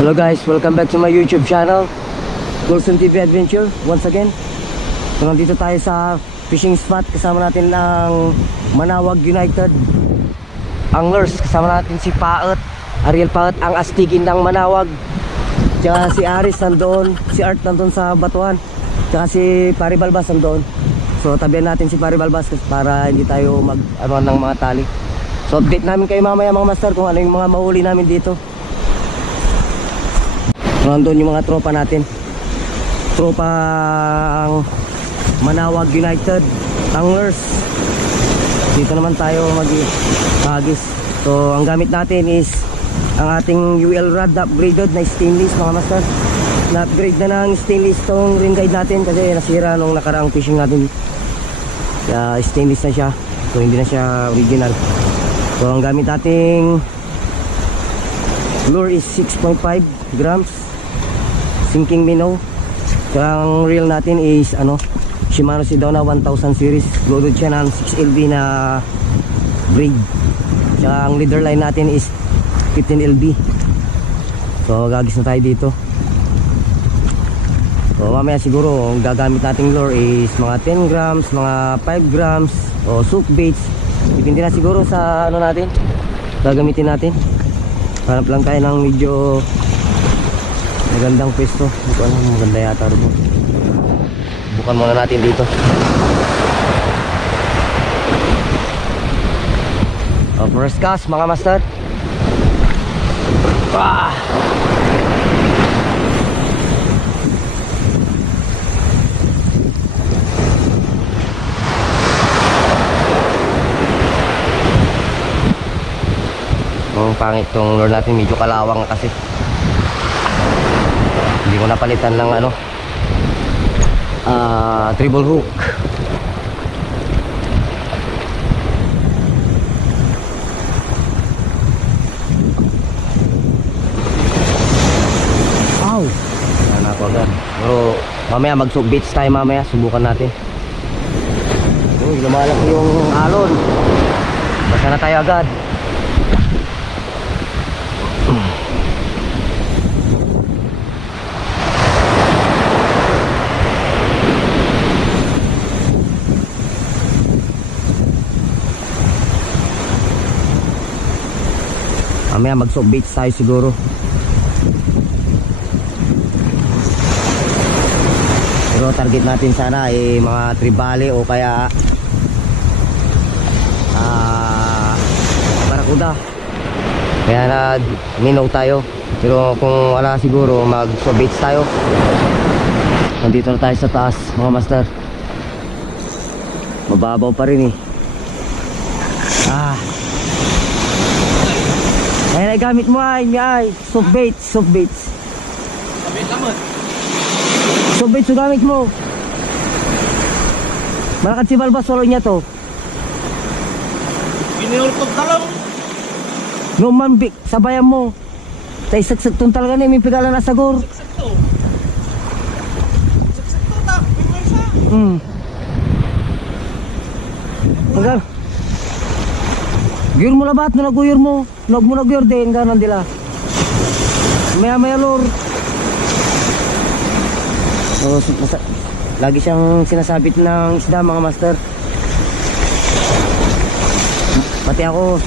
Hello guys, welcome back to my YouTube channel, Coulson TV Adventure. Once again, so nandito tayo sa fishing spot. Kasama natin ang Manawag United Anglers. Kasama natin si Paet, Ariel Paet, ang astigin ng Manawag. Tsaka si Aris nandoon, si Art nandoon sa batuan. Tsaka si Pari Balbas nandoon. So tabihan natin si Pari Balbas para hindi tayo mag-anuan ng mga tali. So update namin kayo mamaya mga master kung ano yung mga mahuli namin dito. Nandun yung mga tropa natin, tropang Manawag United Anglers. Dito naman tayo mag-hagis. So ang gamit natin is ang ating UL rod na upgraded na stainless mga master. Na-upgrade na ng stainless tong ring guide natin kasi nasira nung nakaraang fishing natin. Kaya stainless na siya, so hindi na siya original. So ang gamit nating lure is 6.5 grams sinking minnow. So ang reel natin is Shimano Sedona 1000 series. Loaded siya ng 6LB na braid. Tsaka ang leader line natin is 15LB. So gagis na tayo dito. So mamaya siguro ang gagamit nating lure is mga 10 grams, mga 5 grams o soup baits. Depende na siguro sa natin gagamitin natin. Hanap lang tayo ng medyo magandang pwesto. Hindi ko alam, maganda yata rin. Bukan muna natin dito. First cast mga master. Ang pangit tong lure natin, medyo kalawang kasi. Hindi ko napalitan ng treble hook. Ow! Yan ako agad. Pero mamaya mag-soak baits tayo mamaya. Subukan natin. Uy, lumalaki yung alon. Basta na tayo agad. Mamaya mag-soak baits tayo siguro. Pero target natin sana ay mga tribale o kaya barakuda. Kaya nag-minnow tayo. Pero kung wala siguro mag-soak baits tayo. Nandito na tayo sa taas mga master. Mababaw pa rin eh. Ay gamit mo ay soft baits, soft baits. Sabit naman. Soft baits yung gamit mo. Malakad si Balbas, walo niya to. Ginulpog talong. No man big, sabayan mo. Tay saksag tong talaga ni may pigala na sagor. Sakto. Sakto ta, pingway siya. Hanggang gyur mo labat no naguyur mo. Nog mo nagyur din ganon dila. Maya lor. So, lagi siyang sinasabit ng isda mga master. Pati ako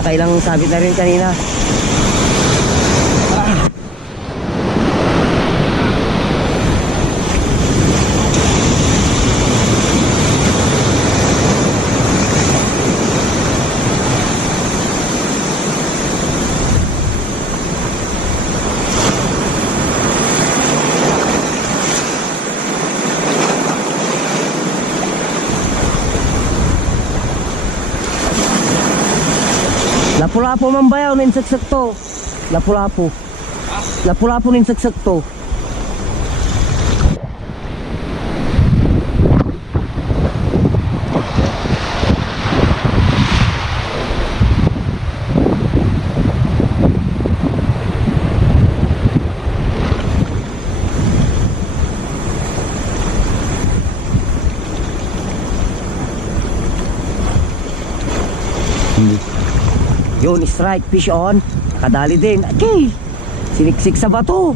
nakailang sabit na rin kanina. Lapu-lapu man bayaw nin saksak to. Lapu-lapu. Lapu-lapu nin saksak to. Yun, strike, fish on. Kadali din. Okay. Siniksik sa bato.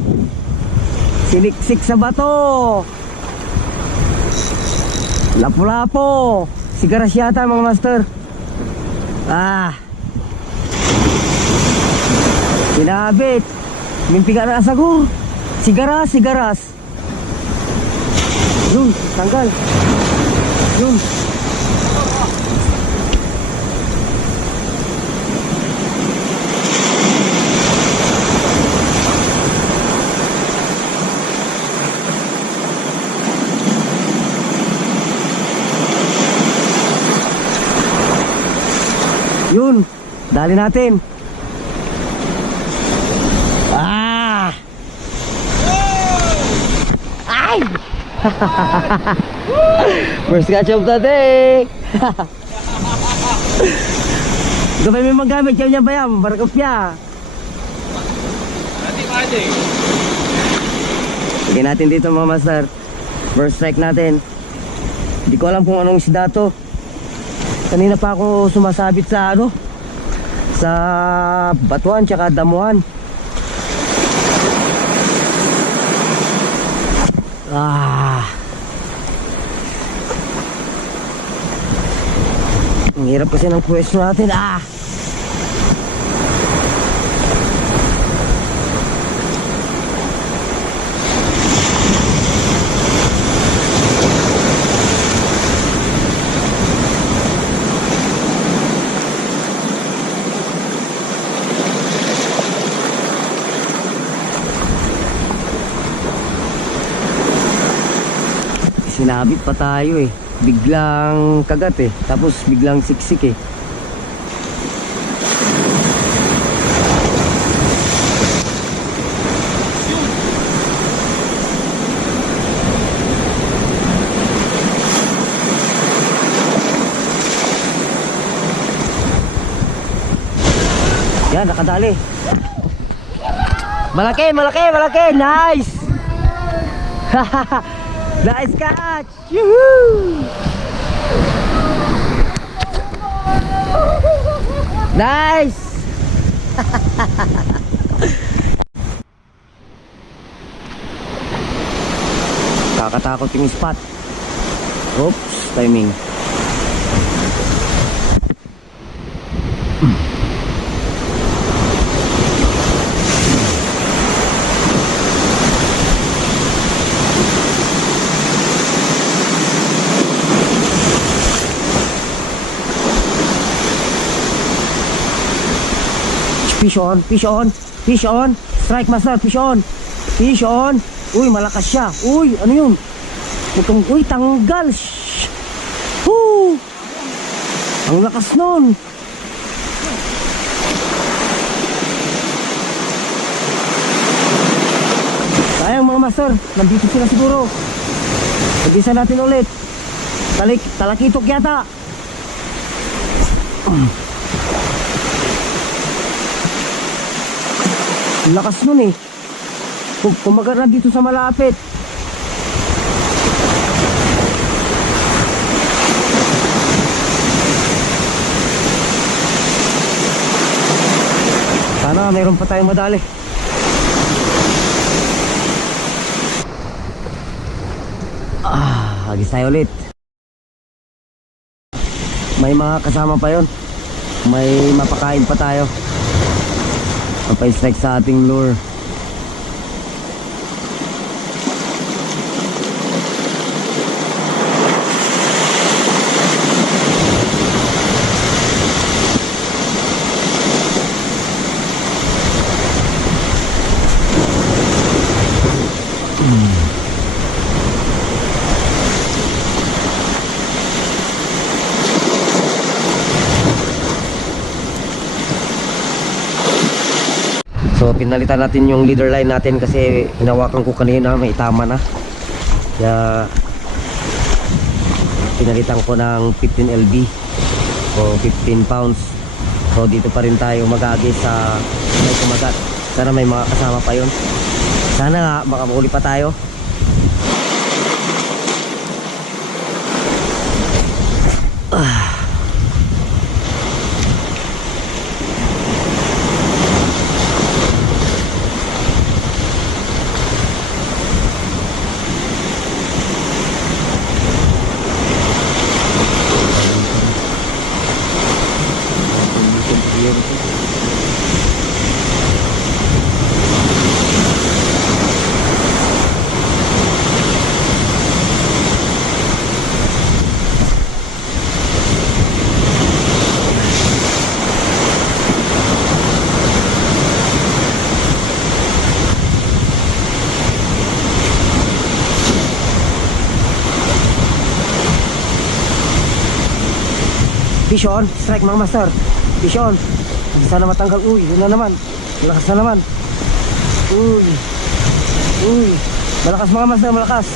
Siniksik sa bato. Lapu-lapo. Sigaras yata mga master. Sinabit. Mimpiga na asagur. Sigaras, sigaras. Yun, tanggal. Yun. Yun, dali natin. Ay! First catch of the day. Gabay may magamit yan niya ba yan? Barakopya. Ate. Sige natin dito mga master. First strike natin. Hindi ko alam kung anong isda to. Kanina pa ako sumasabit sa sa batuan tsaka damuhan. Ang hirap kasi ng pwesto natin. Sinabit pa tayo eh. Biglang kagat eh. Tapos biglang siksik eh. Yan, nakadali. Malaki, malaki, malaki. Nice. Nice catch! Yoo-hoo! Nice! Kakatakot yung spot. Oops, timing. Fish on, fish on, fish on. Strike master, fish on. Fish on. Uy, malakas siya. Uy, ano yun? Uy, tanggal. Shhh. Woo! Ang lakas nun. Sayang mga master, nandito sila siguro. Pag-isa natin ulit. Talakitok yata. Lakas nun eh. Kumaga na dito sa malapit. Sana mayroon pa tayong madali. Hagis tayo ulit. May mga kasama pa yon. May mapakain pa tayo. Mapa-strike sa ating lure. So pinalitan natin yung leader line natin kasi hinawakan ko kanina, may tama na. Kaya pinalitan ko ng 15 lb o 15 pounds. So dito pa rin tayo mag-aagis sa may kumagat. Sana may mga kasama pa yon. Sana nga makahuli pa tayo. Fish on. Strike mga master. Fish on. Hindi sana matanggal. Uy, yun na naman. Malakas na naman. Uy. Uy. Malakas mga master, malakas.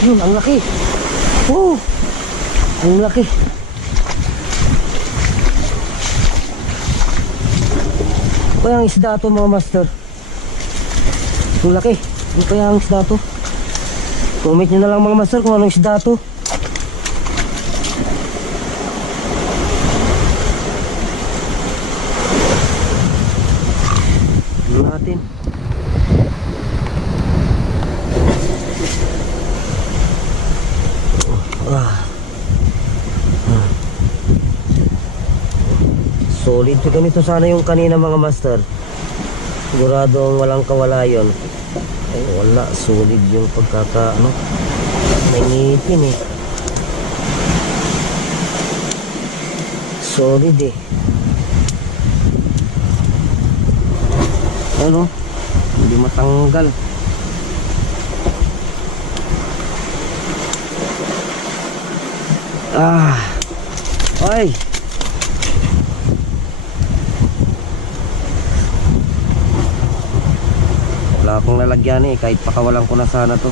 Yun, ang laki. Ang laki. Kaya ang isda to mga master. Ang laki. Ano kaya ang isda to? Comment nyo na lang mga master kung anong isda to. Tignan natin. Solid to ganito sana yung kanina mga master. Siguradong walang kawala yun. Ay wala, solid yung pagkaka ano. May ngipin eh. Solid eh. Ano? Hindi matanggal. Ay. Wala akong lalagyan eh, kahit pakawalan ko na sana to.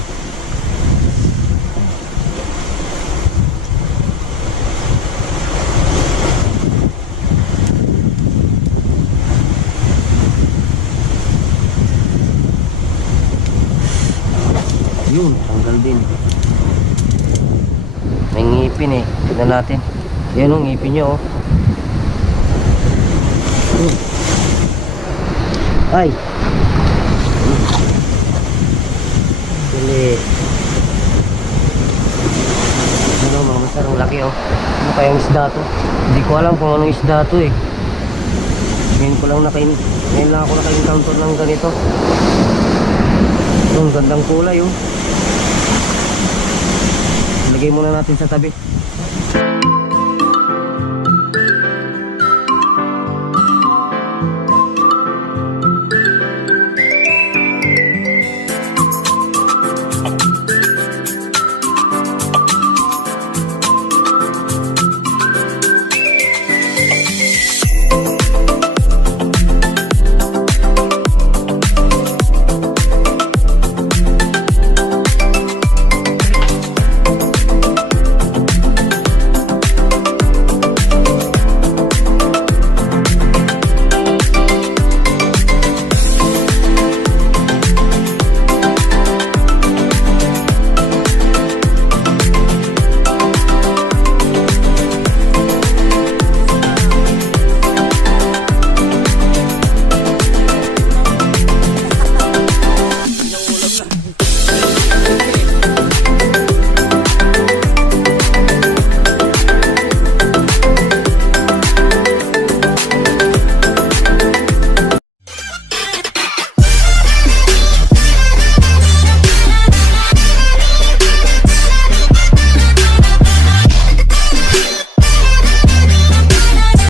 Yun, tanggal din. May ngipin eh, tignan natin. Yan o, ngipin nyo oh. Ay. Dili. Ano mga master, ang laki oh. Ano kayang isda to? Hindi ko alam kung anong isda to eh. Ngayon lang ako naka-encounter ng ganito. Ang gandang kulay oh. Lagay muna natin sa tabi.